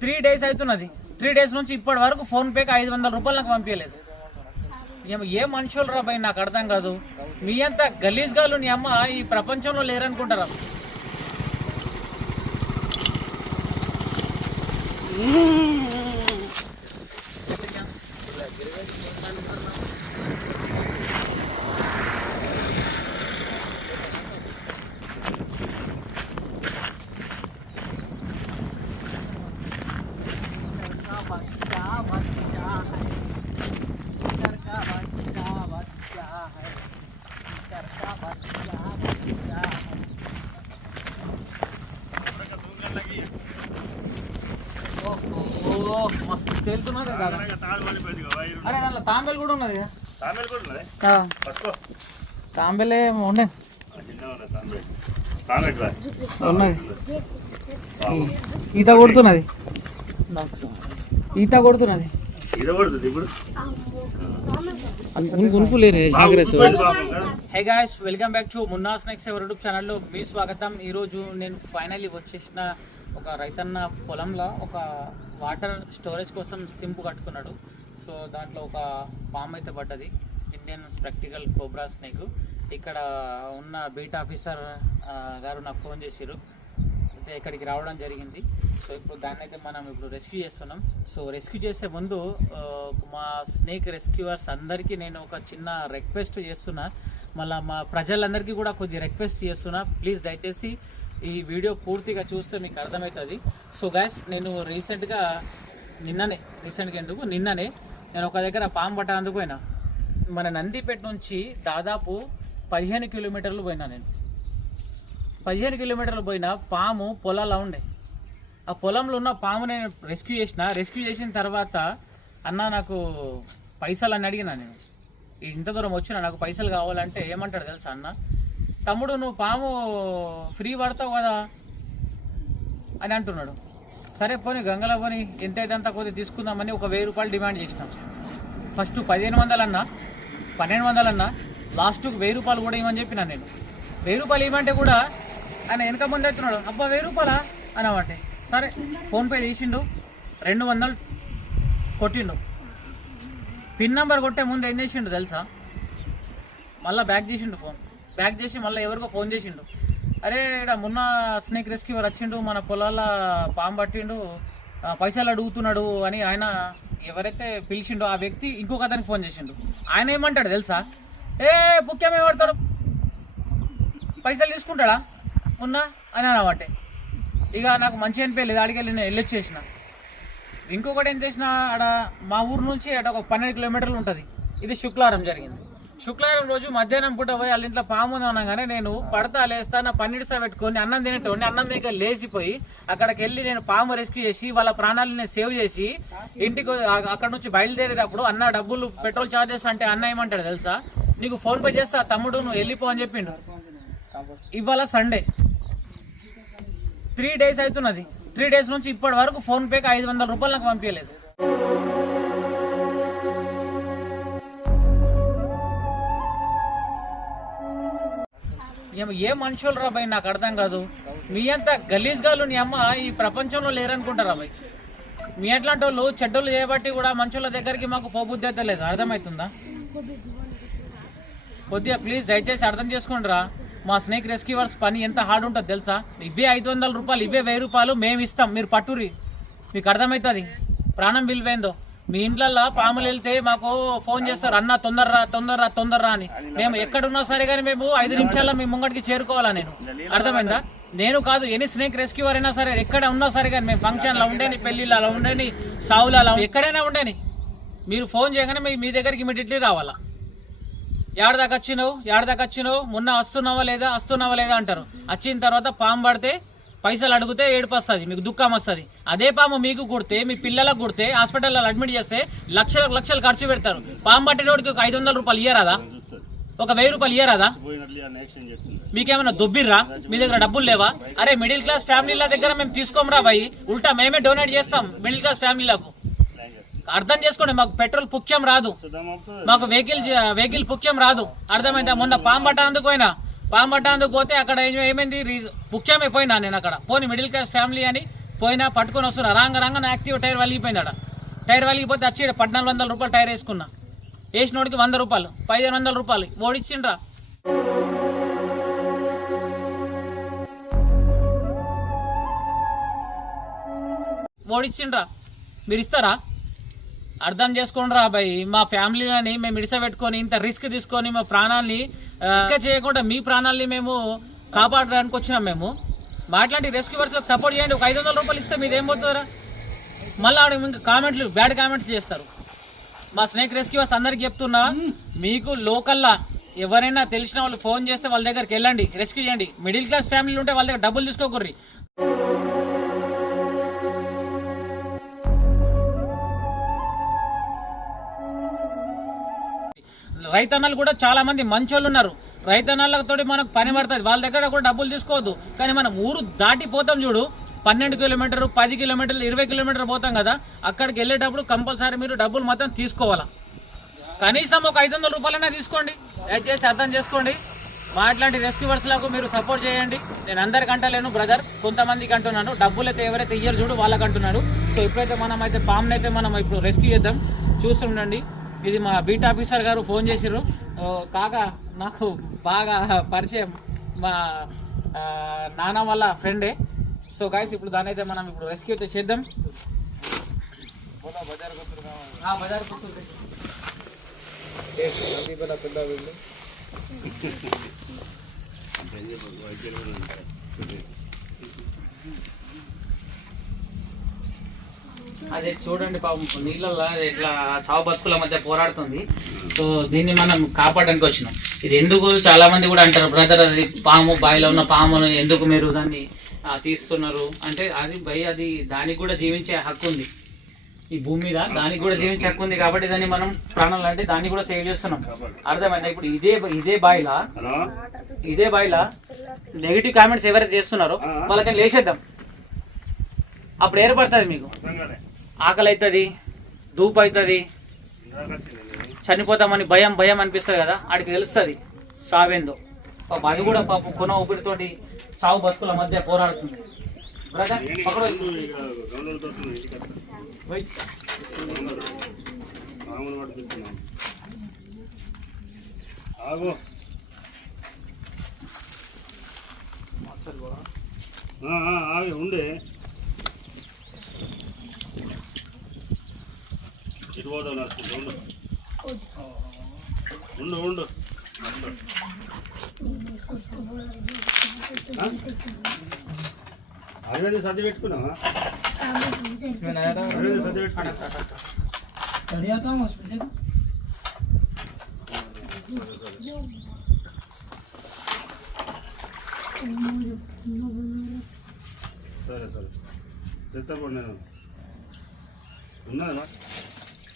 Three days అవుతున్నది. Three days నుంచి ఇప్పటి వరకు ఫోన్ పేకి ఐదు వందల రూపాయలు నాకు పంపించలేదు. ఏ మనుషులు రా భయ్ నాకు అర్థం కాదు. మీ అంత గలీజ్ గాలు నీ అమ్మ ఈ ప్రపంచంలో లేరనుకుంటారా? కదా. అరే దాంట్లో తాంబేలు కూడా ఉన్నది. తాంబేలే ఉండే. ఉన్నది ఈ- ఈత కొడుతున్నది. ఈత కొడుతున్నది. Hey guys welcome back to Munna snacks ever YouTube ఛానల్లో మీ స్వాగతం. ఈరోజు నేను ఫైనల్లీ వచ్చేసిన ఒక రైతన్న పొలంలో ఒక వాటర్ స్టోరేజ్ కోసం సింపు కట్టుకున్నాడు. సో దాంట్లో ఒక పామ్ అయితే పడ్డది. ఇండియన్ స్ప్రాక్టికల్ కోబ్రా స్నేక్ ఇక్కడ ఉన్న బీట్ ఆఫీసర్ గారు నాకు ఫోన్ చేశారు అయితే ఇక్కడికి రావడం జరిగింది. సో ఇప్పుడు దాన్ని అయితే మనం ఇప్పుడు రెస్క్యూ చేస్తున్నాం. సో రెస్క్యూ చేసే ముందు మా స్నేక్ రెస్క్యూవర్స్ అందరికీ నేను ఒక చిన్న రిక్వెస్ట్ చేస్తున్నా. మళ్ళీ మా ప్రజలందరికీ కూడా కొద్ది రిక్వెస్ట్ చేస్తున్నా. ప్లీజ్ దయచేసి ఈ వీడియో పూర్తిగా చూస్తే మీకు అర్థమవుతుంది. సో గ్యాస్ నేను రీసెంట్గా నిన్ననే రీసెంట్గా ఎందుకు? నిన్ననే నేను ఒక దగ్గర పాము పట్టేందుకు పోయినా. మన నందిపేట నుంచి దాదాపు పదిహేను కిలోమీటర్లు పోయినా నేను. పదిహేను కిలోమీటర్లు పోయిన పాము పొలాల్లో ఉండే. ఆ పొలంలో ఉన్న పాము నేను రెస్క్యూ చేసిన రెస్క్యూ చేసిన తర్వాత అన్న నాకు పైసలు అని అడిగినా నేను. ఇంత దూరం వచ్చిన నాకు పైసలు కావాలంటే ఏమంటాడు తెలుసా అన్న? తమ్ముడు నువ్వు పాము ఫ్రీ పడతావు కదా? అని అంటున్నాడు. సరే పోనీ గంగలో పోని ఎంత అయితే అంత కొద్దిగా తీసుకుందామని ఒక వెయ్యి రూపాయలు డిమాండ్ చేసినాం. ఫస్ట్ పదిహేను వందలన్నా పన్నెండు వందలన్నా లాస్ట్కు వెయ్యి రూపాయలు కూడా ఇవ్వమని చెప్పినా నేను. వెయ్యి రూపాయలు ఇవ్వమంటే కూడా ఆయన వెనక ముందు అవుతున్నాడు అబ్బా వెయ్యి రూపాయలా? అనమాట సరే ఫోన్పే తీసిండు రెండు వందలు కొట్టిండు. పిన్ నెంబర్ కొట్టే ముందు ఏం చేసిండు తెలుసా? మళ్ళీ బ్యాక్ చేసిండు ఫోన్. బ్యాక్ చేసి మళ్ళీ ఎవరికో ఫోన్ చేసిండు. అరే ఇక్కడ మొన్న స్నేక్ రెస్క్యూవర్ వచ్చిండు మన పొలాల పాము పట్టిండు పైసలు అడుగుతున్నాడు అని ఆయన ఎవరైతే పిలిచిండో ఆ వ్యక్తి ఇంకొక అతనికి ఫోన్ చేసిండు. ఆయన ఏమంటాడు తెలుసా? ఏ ముఖ్యం ఏమడతాడు పైసలు తీసుకుంటాడా? ఉన్నా అని అనమాట ఇక నాకు మంచి అనిపించలేదు అడిగి వెళ్ళి నేను వెళ్ళొచ్చేసిన ఇంకొకటి ఏం చేసిన ఆడ మా ఊరు నుంచి అటు ఒక పన్నెండు కిలోమీటర్లు ఉంటుంది. ఇది శుక్రవారం జరిగింది. శుక్రవారం రోజు మధ్యాహ్నం పూట పోయి వాళ్ళ ఇంట్లో పాము అనగానే నేను పడతా లేస్తా నా పన్నెండు సా పెట్టుకొని అన్నం తినేటోడిని అన్నం దగ్గర లేచిపోయి అక్కడికి వెళ్ళి నేను పాము రెస్క్యూ చేసి వాళ్ళ ప్రాణాలను నేను సేవ్ చేసి ఇంటికి అక్కడ నుంచి బయలుదేరేటప్పుడు అన్న డబ్బులు పెట్రోల్ చార్జెస్ అంటే అన్న ఏమంటాడు తెలుసా? నీకు ఫోన్ పే చేస్తా తమ్ముడు నువ్వు వెళ్ళిపో అని చెప్పిండు. ఇవాళ సండే. త్రీ డేస్ అవుతున్నది. త్రీ డేస్ నుంచి ఇప్పటి వరకు ఫోన్పేకి ఐదు వందల రూపాయలు నాకు పంపించలేదు. ఏ మనుషులు రా భయ్ నాకు అర్థం కాదు. మీ అంత గలీజ్ గాలు నీ అమ్మ ఈ ప్రపంచంలో లేరనుకుంటారా భయ్? మీ అట్లాంటి వాళ్ళు చెడ్డోళ్ళు చేయబట్టి కూడా మనుషుల దగ్గరికి మాకు పోబుద్ధి అయితే లేదు. అర్థమవుతుందా కొద్దిగా ప్లీజ్ దయచేసి అర్థం చేసుకోండి రా. మా స్నేక్ రెస్క్యూవర్స్ పని ఎంత హార్డ్ ఉంటుంది తెలుసా? ఇవే ఐదు వందల రూపాయలు ఇవే వెయ్యి రూపాయలు మేము ఇస్తాం మీరు పట్టురి మీకు అర్థమవుతుంది ప్రాణం విలువేందో మీ ఇంట్లల్లో పాములు వెళ్తే మాకు ఫోన్ చేస్తారు అన్న తొందరరా తొందరరా తొందరరా అని. మేము ఎక్కడున్నా సరే కానీ మేము ఐదు నిమిషాల్లో మీ ముంగడికి చేరుకోవాలా నేను. అర్థమైందా? నేను కాదు ఎనీ స్నేక్ రెస్క్యూవర్ అయినా సరే ఎక్కడ ఉన్నా సరే కానీ మేము ఫంక్షన్లో ఉండేని పెళ్ళిలో అలా ఉండేని సావులు అలా ఎక్కడైనా ఉండేని. మీరు ఫోన్ చేయగానే మీ మీ దగ్గరికి ఇమీడియట్లీ రావాలా. ఏడదాకా వచ్చినావు? ఏడదాకా వచ్చినావు? మొన్న వస్తున్నావా లేదా? వస్తున్నావా లేదా? అంటారు. వచ్చిన తర్వాత పాము పడితే పైసలు అడిగితే ఏడుపు వస్తుంది మీకు దుఃఖం వస్తుంది. అదే పాము మీకు కుడితే మీ పిల్లలకు కుడితే హాస్పిటల్లో అడ్మిట్ చేస్తే లక్షలకు లక్షలు ఖర్చు పెడతారు. పాము పట్టినోడికి ఒక ఐదు వందల రూపాయలు ఇయ్యరాదా? ఒక వెయ్యి రూపాయలు ఇయ్యరాదా? మీకేమైనా దొబ్బిర్రా? మీ దగ్గర డబ్బులు లేవా? అరే మిడిల్ క్లాస్ ఫ్యామిలీల దగ్గర మేము తీసుకోమరా భయ్. ఉల్టా మేమే డొనేట్ చేస్తాం మిడిల్ క్లాస్ ఫ్యామిలీలకు. అర్థం చేసుకోండి మాకు పెట్రోల్ పుఖ్యం రాదు. మాకు వెహికల్ వెహికల్ పుఖ్యం రాదు. అర్థమైందా? మొన్న పాము అందుకు పోయినా. పాంబట్ట అందుకు పోతే అక్కడ ఏమైంది? రీజ- పుఖ్యమే పోయినా నేను అక్కడ. పోనీ మిడిల్ క్లాస్ ఫ్యామిలీ అని పోయినా పట్టుకొని వస్తున్నా. రాంగ రాంగ నా యాక్టివ్ టైర్ వలిగిపోయింది ఆడ టైర్ వలిగిపోతే వచ్చి పద్నాలుగు వందల రూపాయలు టైర్ వేసుకున్నా. వేసినోడికి వంద రూపాయలు. పదిహేను వందల రూపాయలు. ఓడిచ్చిండ్రా. ఓడిచ్చిండ్రా. మీరు ఇస్తారా? అర్థం చేసుకోండి రా మా ఫ్యామిలీలని మేము ఇడిసబెట్టుకొని ఇంత రిస్క్ తీసుకొని మా ప్రాణాల్ని ఇంకా చేయకుండా మీ ప్రాణాల్ని మేము కాపాడడానికి వచ్చినాం మేము. మాట్లాడి రెస్క్యూవర్స్లకు సపోర్ట్ చేయండి. ఒక ఐదు వందల రూపాయలు ఇస్తే మీరు ఏం పోతుందరా? మళ్ళీ ఆవిడ ఇంకా కామెంట్లు బ్యాడ్ కామెంట్స్ చేస్తారు. మా స్నేక్ రెస్క్యూవర్స్ అందరికి చెప్తున్నా మీకు లోకల్లా ఎవరైనా తెలిసిన వాళ్ళు ఫోన్ చేస్తే వాళ్ళ దగ్గరికి వెళ్ళండి రెస్క్యూ చేయండి. మిడిల్ క్లాస్ ఫ్యామిలీ ఉంటే వాళ్ళ దగ్గర డబ్బులు తీసుకోకర్రి. రైతన్నలు కూడా చాలా మంది మంచోళ్ళు ఉన్నారు. రైతన్నలతో మనకు పని పడుతుంది. వాళ్ళ దగ్గర కూడా డబ్బులు తీసుకోవద్దు. కానీ మనం ఊరు దాటిపోతాం చూడు. పన్నెండు కిలోమీటర్లు పది కిలోమీటర్లు ఇరవై కిలోమీటర్లు పోతాం కదా. అక్కడికి వెళ్ళేటప్పుడు కంపల్సరీ మీరు డబ్బులు మొత్తం తీసుకోవాలా? కనీసం ఒక ఐదు వందల రూపాయలైనా తీసుకోండి. దయచేసి అర్థం చేసుకోండి. మా అట్లాంటి రెస్క్యూవర్స్లకు మీరు సపోర్ట్ చేయండి. నేను అందరికి అంటలేను బ్రదర్. కొంతమందికి అంటున్నాను డబ్బులు అయితే ఎవరైతే ఇయ్యరు చూడు వాళ్ళకి అంటున్నాడు సో ఇప్పుడైతే మనం అయితే పామ్ని అయితే మనం ఇప్పుడు రెస్క్యూ చేద్దాం. చూస్తుండండి. ఇది మా బీట్ ఆఫీసర్ గారు ఫోన్ చేసిర్రు. కాక నాకు బాగా పరిచయం మా నాన్న వాళ్ళ ఫ్రెండే. సో గాయస్ ఇప్పుడు దాని అయితే మనం ఇప్పుడు రెస్క్యూ అయితే చేద్దాం. ఆ, బజార్ అదే చూడండి పాపం నీళ్ళల్లో ఇట్లా చావు బతుకుల మధ్య పోరాడుతుంది. సో దీన్ని మనం కాపాడడానికి వచ్చినాం. ఇది ఎందుకు చాలా మంది కూడా అంటారు బ్రదర్ అది పాము బావిలో ఉన్న పామును ఎందుకు మీరు దాన్ని తీస్తున్నారు? అంటే అది భయ అది దానికి కూడా జీవించే హక్కు ఉంది. ఈ భూమి మీద దానికి కూడా జీవించే హక్కు ఉంది కాబట్టి దాన్ని మనం ప్రాణాలు అంటే దాన్ని కూడా సేవ్ చేస్తున్నాం. అర్థమైందా? ఇప్పుడు ఇదే ఇదే బాయిలా ఇదే బాయిలా నెగిటివ్ కామెంట్స్ ఎవరైతే చేస్తున్నారో వాళ్ళకి లేచేద్దాం అప్పుడు ఏర్పడుతుంది మీకు. ఆకలి అవుతుంది దూపు అవుతుంది చనిపోతామని భయం భయం అనిపిస్తుంది కదా ఆడికి తెలుస్తుంది సావేందో. పాపం అది కూడా పాపం కొన ఊపిరితోటి సావు బతుకుల మధ్య పోరాడుతుంది. బ్రదర్ ముందు ఇక గవర్నమెంట్ తోటి ఇంటికి వస్తా. వెయిట్. మామూలు పట్టుకుంటున్నాను ఆగు ఆ, ఆ, ఆగి ఉండే ఇటు పోదాం నడుచుకుంటూ ఉండు. ఉండు ఉండు. అరవై సర్ది పెట్టుకున్నావా? అరవై సర్ది పెట్టుకున్నా సరే సరే. తెత్తపడి నేను ఉన్నదా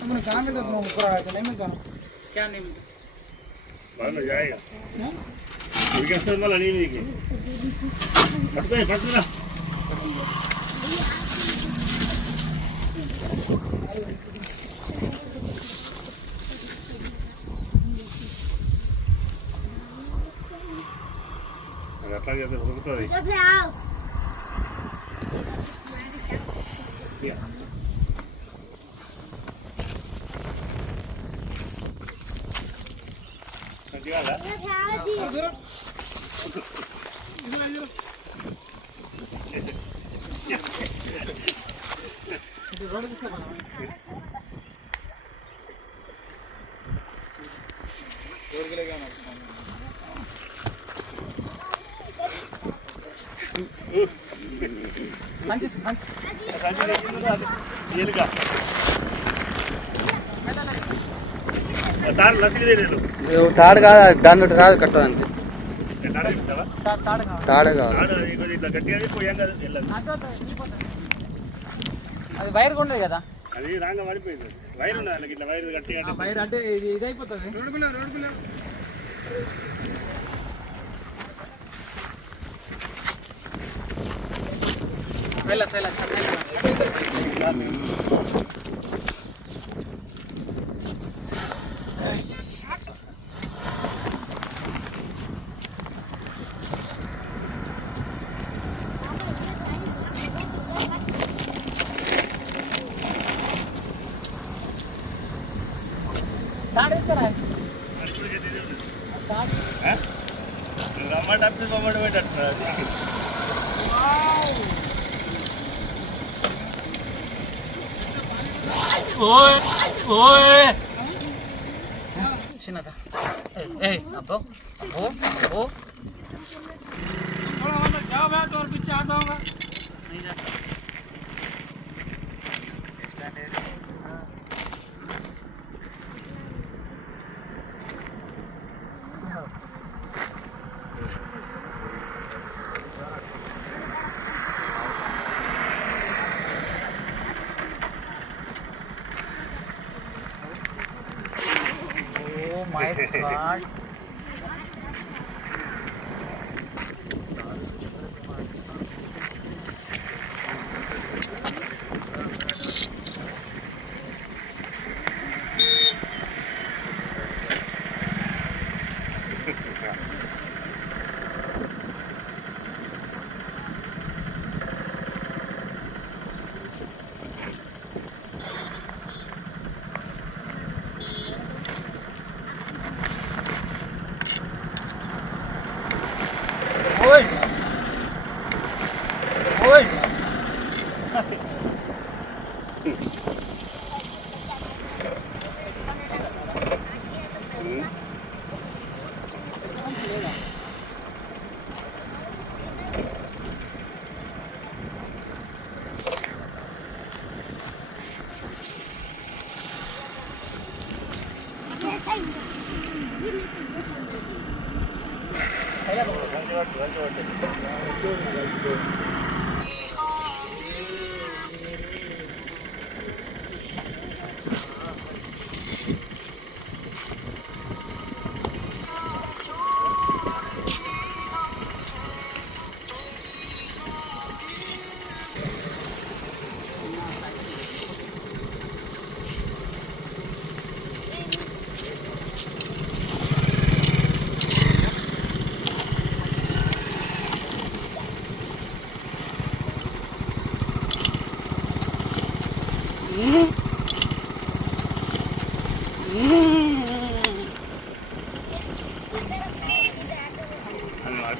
तुमने कहा मिला तो तुम ऊपर आया था नहीं मिलता क्या नहीं मिलता? बाद जाएगा। विकास वाला नहीं मिलेगी फट गए फट అది అట్లా చేస్తే ఉడుకుతుంది మంచిగా మంచి మంచి. తాడు కాదు దాన్ని కాదు కట్టడానికి. తాడు కాదు. అది వైర్ ఉండదు కదా? అది రాంగా పడిపోయింది వైర్ ఉన్నది ఇట్లా వైర్ గట్టిగా వైర్ అంటే ఇది ఇది అయిపోతుంది. వెళ్ళచ్చు પહેલા પહેલા ఓయ్ ఓయ్ చిన్నదా ఏయ్ ఏయ్ అబ్బో అబ్బో అబ్బో Oh 这是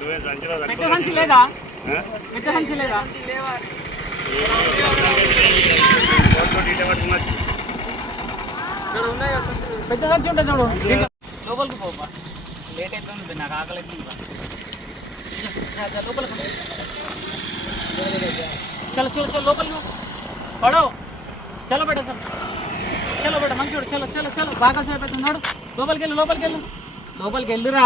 పెద్ద. సంచి లేదా? పెద్ద సంచి లేదా. పెద్ద సంచి ఉంటుంది చూడు లోపలికి పోపా లేట్ అవుతుంది నాకు ఆకలి లోపలికి. చలో చలో చలో లోపలికి పో. పడో చలో బేట చలో చలో బేట మంచివాడు చలో చలో చలో బాగా సేపు అవుతున్నాడు లోపలికి వెళ్ళు లోపలికి వెళ్ళు లోపలికి వెళ్ళురా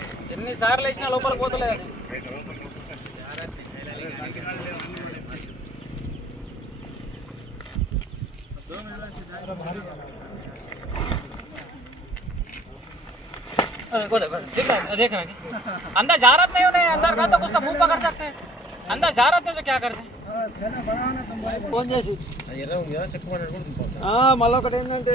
ఎన్నిసార్లు వేసినా లోపల పోతలేదు అది अरे, गोदे, गोदे, देख रहा है, देख रहा है अंदर जा रहा नहीं उन्हें अंदर का तो कुछ तो मुंह पकड़ सकते हैं अंदर जा रहा थे तो क्या करते ఫోన్ చేసి మళ్ళీ ఒకటి ఏంటంటే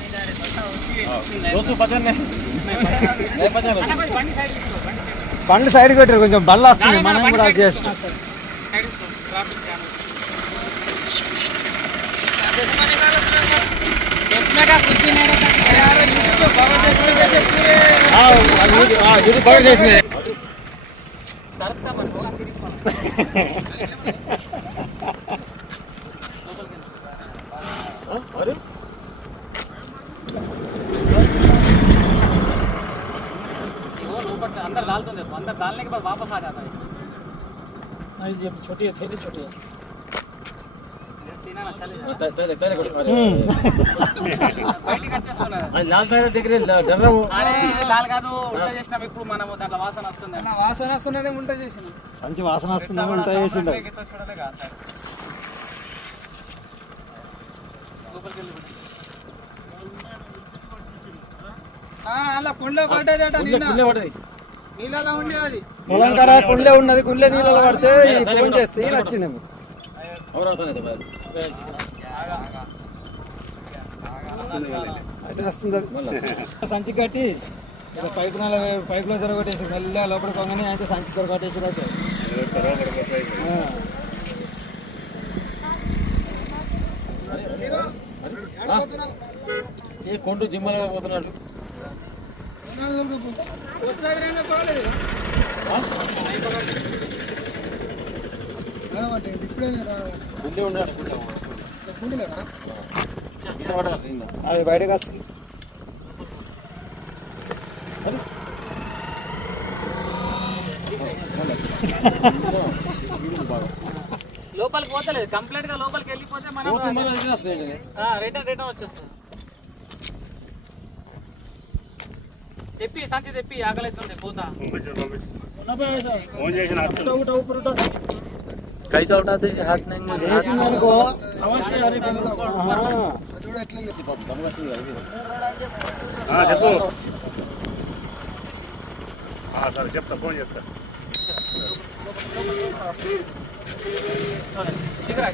బండి సైడ్ పెట్టారు కొంచెం బళ్ళు వస్తుంది మనం కూడా జస్ట్ సరస్తా छोटी है थैली छोटी है सीना ना चले బయటికి వచ్చేస్తున్నారు అరే లాల్ కాదు ఉల్టా చేసినాం ఇప్పుడు మనము దాంట్లో వాసన వస్తుంది వాసన వస్తున్నదే ఉంట చేసిన సంచి వాసన వస్తుందా ఉంట చేసిండు చూడలే కాదు సార్ లోపలికి వెళ్ళి పెట్టు. అలా కుండ పడ్డదట నీళ్ళలో ఉండే అది పొలం కాడ కుండే ఉన్నది కుండే నీళ్ళలో పడితే ఈ ఫోన్ చేస్తే నచ్చిండేమో అయితే వస్తుంది. సంచి కట్టి పైపు నెల పైపులో జరగొట్టేసి మెల్లగా లోపల కొంగని అయితే సంచి జరగొట్టేసి అయితే ఏ కొండు జిమ్మలుగా పోతున్నాడు. కింద. అది బయటకు వస్తుంది లోపలికి పోతలేదు కంప్లీట్గా లోపలికి వెళ్ళిపోతే మనం. రిటర్న్ రిటర్న్ వచ్చేస్తుంది తెప్పి సంచి తెప్పి ఆకలిస్తుంది పోతా పంపించు పంపించు ఫోన్ చేసిన వస్తుంది. कैसा उठाते हाथ नहीं వేసింది అనుకో పాపం దమ్ము వచ్చింది కదా ఇది. ఆ, చెప్పు ఆ, సరే చెప్తా ఫోన్ చెప్తా దిగరా